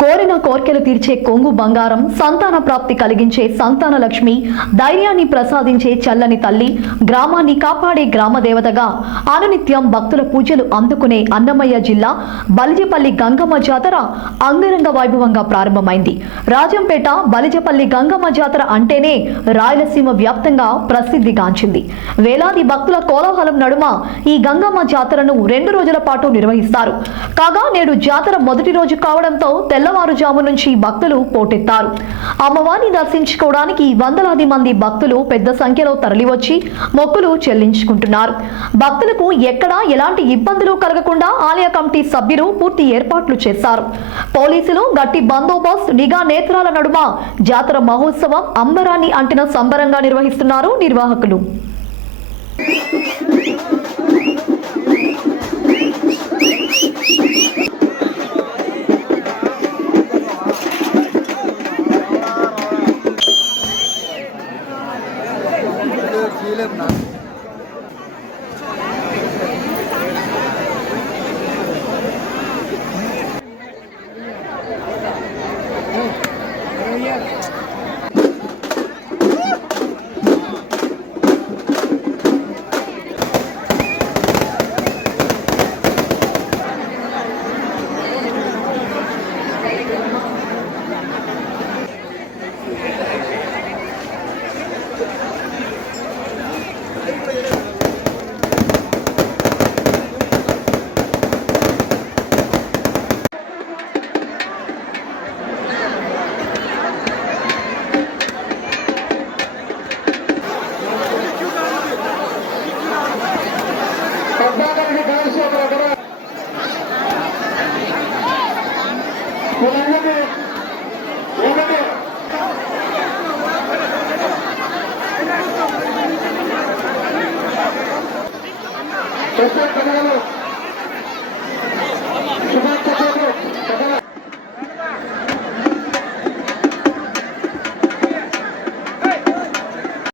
కోరిన కోర్కెలు తీర్చే కొంగు బంగారం, సంతాన ప్రాప్తి కలిగించే సంతాన లక్ష్మి, ధైర్యాన్ని ప్రసాదించే చల్లని తల్లి, గ్రామాన్ని కాపాడే గ్రామ దేవతగా అనునిత్యం భక్తుల పూజలు అందుకునే అన్నమయ్య జిల్లా బలిజపల్లి గంగమ్మ జాతర అంగరంగ వైభవంగా ప్రారంభమైంది. రాజంపేట బలిజపల్లి గంగమ్మ జాతర అంటేనే రాయలసీమ వ్యాప్తంగా ప్రసిద్ధిగాంచింది. వేలాది భక్తుల కోలాహలం నడుమ ఈ గంగమ్మ జాతరను 2 రోజుల పాటు నిర్వహిస్తారు. కాగా నేడు జాతర మొదటి రోజు కావడంతో తెల్లవారుజాము నుంచి భక్తులు పోటెత్తారు. అమ్మవారిని దర్శించుకోవడానికి వందలాది మంది భక్తులు పెద్ద సంఖ్యలో తరలివచ్చి మొక్కులు చెల్లించుకుంటున్నారు. భక్తులకు ఎక్కడా ఎలాంటి ఇబ్బందులు కలగకుండా ఆలయ కమిటీ సభ్యులు పూర్తి ఏర్పాట్లు చేశారు. పోలీసులు గట్టి బందోబస్తు, నిఘా నేత్రాల నడుమ జాతర మహోత్సవం అంబరాన్ని అంటిన సంబరంగా నిర్వహిస్తున్నారు నిర్వాహకులు. శుభాకాంక్షలు